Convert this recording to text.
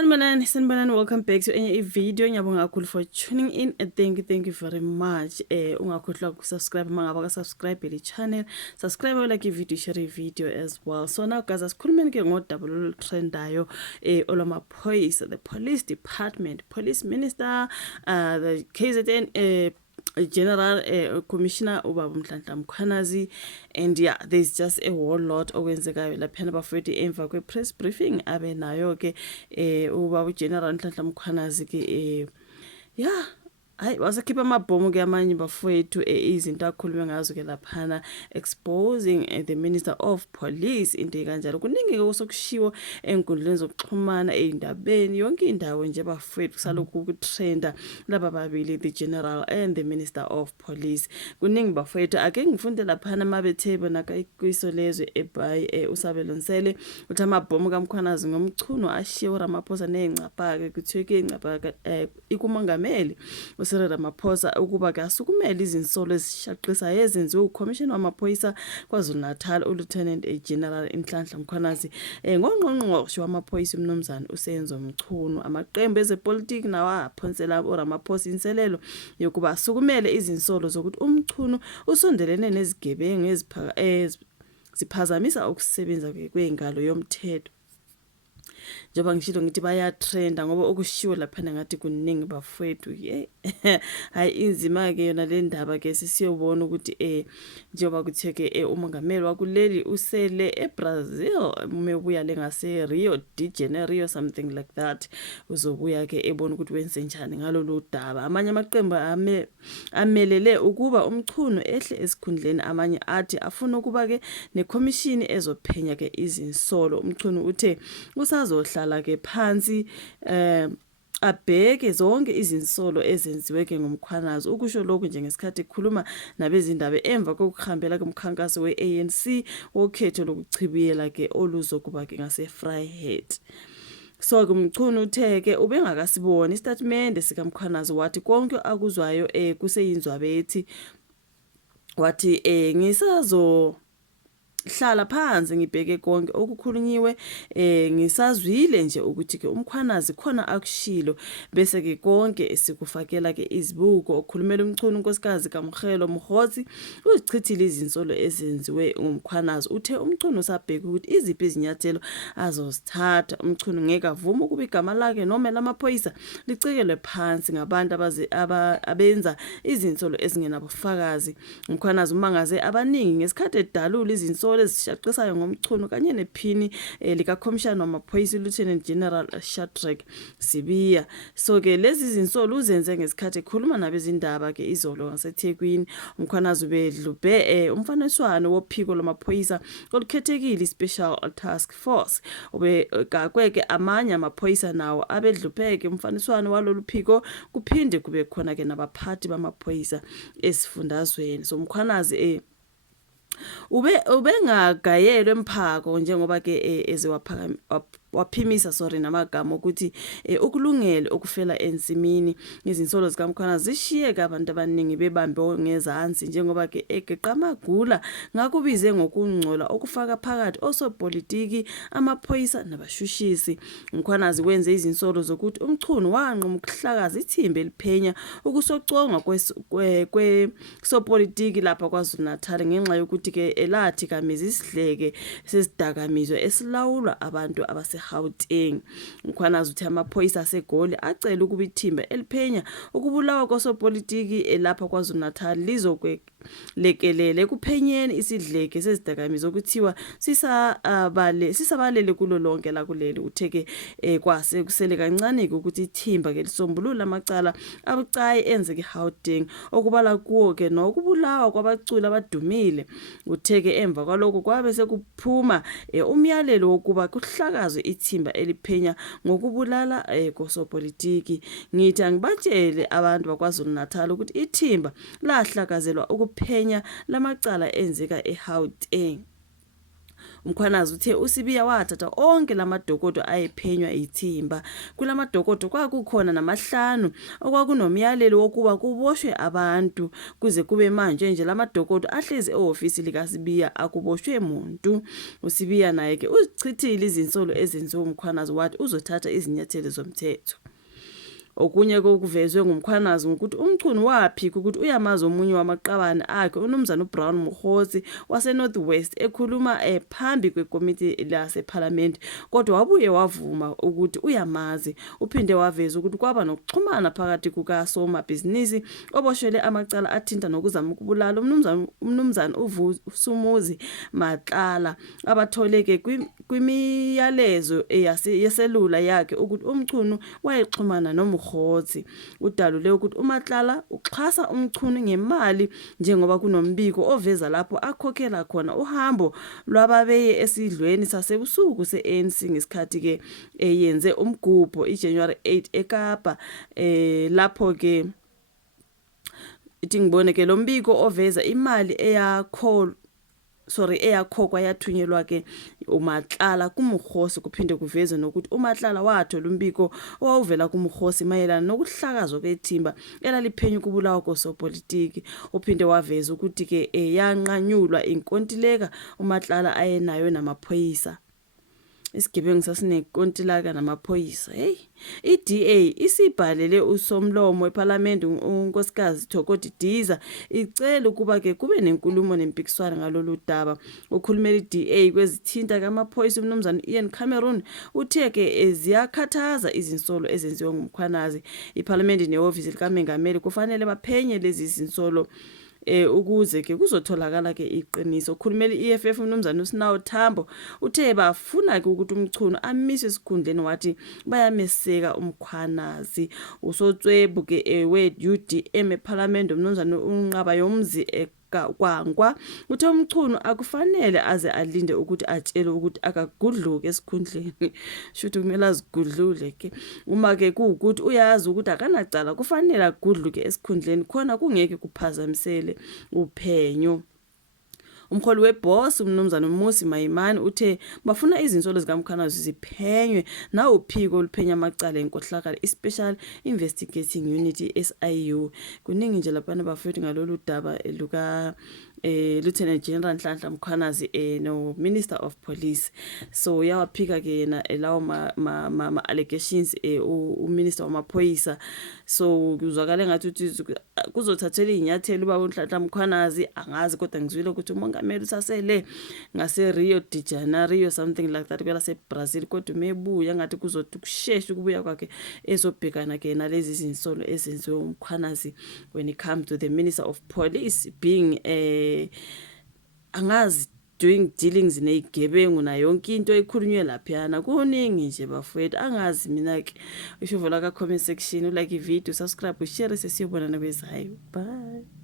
Sanibonani, welcome back to enye video. Ngiyabonga kakhulu for tuning in and thank you very much. Ungakhohlwa ukusubscribe mangabe akasubscribe le channel. Subscribe like video, share video as well. So now guys, asikhulumeni ke ngodaba trendayo olwamaphoyisa, the police department, police minister, the KZN General Commissioner Ubaba Mhlanhla Mkhwanazi, and yeah, there's just a whole lot okwenzekayo laphana bafethu emva kwe press briefing abe nayo ke Ubaba General Mhlanhla Mkhwanazi ke yeah, hayi wasekhipha amabhomu ke amanye bafowethu izinto akhulume ngazo ke laphana exposing the Minister of Police into kanjalo kuningi ke osokushiwo enkundleni zokuxhumana eindabeni yonke indawo nje bafowethu kusalokhu ukutrenda laba babili, the General and the Minister of Police. Kuningi bafowethu ake ngifunde laphana mabethe bona kuyiso lezwe eBay uSabelo Nsele uthi amabhomu kaMkhwanazi ngomchuno ashiye uRamaphosa nezincapha ke kuthiwe ke izincapha ikumongameli Cyril Ramaphosa ukuba ke asukumele izinsolo ezishaqisa ezenziwe uCommissioner wamaphoyisa KwaZulu-Natal uLieutenant General Nhlanhla Mkhwanazi ngongqongqoshe wamaphoyisa uMnumzane uSenzo Mchunu. Amaqembu ezepolitiki nawa aphonsela uRamaphosa inselelo yokuba asukumele izinsolo zokuthi uMchunu usondelene nezigebengu ziphazamisa ukusebenza kwengalo yomthetho. Njoba ngishilo ngithi bayatrenda ngoba okushiwo lapha ngathi kuningi bafowethu hayi inzima ke yona le ndaba ke sisiyobona ukuthi njoba kuthe ke umongameli wakuleli usele eBrazil umebuya lengase Rio de Janeiro something like that uzobuya ke ebona ukuthi wenze njani ngalolu daba. Amanye amaqembu amelele ukuba umchuno ehle esikhundleni, amanye athi afuna ukuba ke necommission ezophenya ke izinsolo. Umchuno uthe usazohlala ke phansi abheke zonke izinsolo ezenziwe ke ngomkhwanazi. Ukusho lokhu nje ngesikhathi ekhuluma nabezindaba emva kokuhambela kumkhankaso weANC wokhetho lokuchibiyela ke oluzokuba ke ngase Vryheid. So ke umchuno utheke ubengakasibona istatement sikaMkhwanazi wathi konke akuzwayo kuseyinzwa bethi wathi ngisazo hlala phansi ngibheke konke okukhulunyiwe ngisazwile nje ukuthi ke uMkhwanazi khona akushilo bese ke konke esikufakela ke izibuko. Okhulumela umchuno unkosikazi kaMkhelo Mkhosi uzichithile izinsolo ezenziwe ngumkhwanazi. Uthe umchuno usabheka ukuthi iziphi izinyathelo azozithatha. Umchuno ngeke avuma ukuba igama lakhe noma lamaphoyisa licekelwe phansi ngabantu abenza izinsolo ezingenabufakazi. Umkhwanazi umangaze abaningi ngesikhathi edalula izinsolo ezishaqisayo ngomchuno kanye nephini lika Commissioner wamaphoyisa Lieutenant General Shadrack Sibiya. So ke lezi zinsolo uzenze ngesikhathi ekhuluma nabezindaba ke izolo ngaseThekwini. Umkhwanazi ubedlube umfaniswano wophiko lwamaphoyisa olukhethekile Special Task Force gakweke amanye amaphoyisa nawo abedlubheke umfaniswano walolu phiko kuphinde kube khona ke nabaphathi bamaphoyisa esifundazweni. So umkhwanazi ubengagayelwe emphako njengoba ke waphimisa namagama ukuthi ukulungele ukufela ensimini. Izinsolo zikaMkhwanazi zishiyeka abantu abaningi bebambe ngezansi njengoba ke egeqa amagula ngakubize ngokungcola okufaka phakathi osopolitiki, amaphoyisa nabashushisi. Mkhwanazi wenze izinsolo zokuthi umchuno wanquma ukuhlakaza ithimba eliphenya ukusoconga kwesopolitiki lapha KwaZulu-Natal ngenxa yokuthi ke elathi kamizi isidleke sesidakamizwe esilawulwa abantu Gauteng. Mkhwanazi uthi amaphoyisa aseGoli acela ukuba ithimba eliphenya ukubulawa kwasopolitiki lapha KwaZulu-Natal lizokwelekelele kuphenyeni isidleke sesidakamizwe okuthiwa sisabalele kulo lonke la kuleli. Utheke kwase kusele kancane ukuthi ithimba ke lisombulula amacala abucayi enzeke eGauteng okubala kuwo ke nokubulawa kwabaculi abadumile. Utheke emva kwaloko kwabe sekuphuma umyalelo wokuba kuhlakazwe ithimba eliphenya ngokubulala kosopolitiki. Ngithi angibatshele abantu bakwaZulu-Natal ukuthi ithimba lahlakazelwa ukuphenya lamacala enzeka eGauteng. Umkhwanazi uthe uSibiya wathatha onke lamadokodo ayephenywa ithimba. Kulamadokodo kwakukhona namahlanu okwakunomyalelo wokuba kuboshwe abantu. Kuze kube manje nje lamadokodo ahlezi ehofisi likaSibiya akuboshwe muntu. uSibiya naye ke uzichithile izinsolo ezenziwe umkhwanazi wathi uzothatha izinyathelo zomthetho. Okunye kokuvezwe ngumkhwanazi ukuthi umchunu waphika ukuthi uyamazi omunye wamaqabane akhe uNomzana uBrown Mkhosi waseNorth West ekhuluma phambi kwekomiti laseParliament, kodwa wabuye wavuma ukuthi uyamazi. Uphinde waveza ukuthi kwaba nokuxhumana phakathi kukasomabhizinisi oboshwele amacala athinta nokuzama ukubulala umnumzana uVusumuzi Matlala abatholeke kwimiyalezo yeselula yakhe ukuthi umchunu wayexhumana noMkhosi. Udalule ukuthi uMatlala uxhasa umchunu ngemali njengoba kunombiko oveza lapho akhokhela khona uhambo lwababeye esidlweni sasebusuku se-ANC ngesikhathi ke yenze umgubho iJanuary 8 eKapa. Lapho ke ithi ngibone ke lo mbiko oveza imali eyakhokhwa yathunyelwa ke uMatlala kuMkhosi. Kuphinde kuveze nokuthi uMatlala wathola umbiko owawuvela kuMkhosi mayelana nokuhlakazwa kwethimba elaliphenye ukubulawa kosopolitiki. Uphinde waveza ukuthi ke yanqanyulwa inkontileka uMatlala ayenayo namaphoyisa. Isigebengu sasinenkontileka namaphoyisa. iDA isibhalele usomlomo weParliament unkosikazi Thokodi Diza icela ukuba ke kube nenkulumo nempikiswano ngalolu daba. Ukhulumela iDA kwezithinta kamaphoyisa uMnumzana Ian Cameron uthe ke ziyakhathaza izinsolo ezenziwa ngumkhwanazi. iParliament nehhovisi likaMengameli kufanele baphenye lezi zinsolo ukuze ke kuzotholakala ke iqiniso. Ukhulumela iEFF uMnumzana uSinawo Thambo uthe bafuna ke ukuthi umchunu amiswe esikhundleni wathi bayameseka umkhwanazi. Usotswebu ke we-UDM eParliament uMnumzana uNqaba Yomzi Kwangwa uthe umchunu akufanele aze alinde ukuthi atshele ukuthi akagudluke esikhundleni. Shuthi kumele azigudlule ke uma ke kuukuthi uyazi ukuthi akanacala kufanele agudluke esikhundleni khona kungeke kuphazamisele uphenyo. Umholi weBoss uMnumzana uMusi Mayimani uthe bafuna izinsolo zikaMkhwanazi ziphenywe na uphiko oluphenya amacala enkohlakalo iSpecial Investigating Unit SIU. Kuningi nje lapha bafethu ngalolu daba luka Lieutenant General Nhlanhla Mkhwanazi no Minister of Police. So yawaphika ke na lawo ma allegations uMinister wamaphoyisa. So kuzwakala ngathi kuzothathela inyathelo ubaba uNhlanhla Mkhwanazi angazi, kodwa ngizwile ukuthi umongameli usasele ngase Rio de Janeiro something like that kwela seBrazil, kodwa mebuya ngathi kuzothi kusheshe ukubuya kwakhe ezobhekana ke nalezi zinsolo ezenziwe uMkhwanazi when it comes to the Minister of Police being angazi doing dealings nezigebengu na yonke into ekhulunywe laphana. Kuningi nje bafowethu angazi mina ke. Usho vola ka comment section, like ivideo, subscribe, share, sesiyobona nakwezayo. Bye.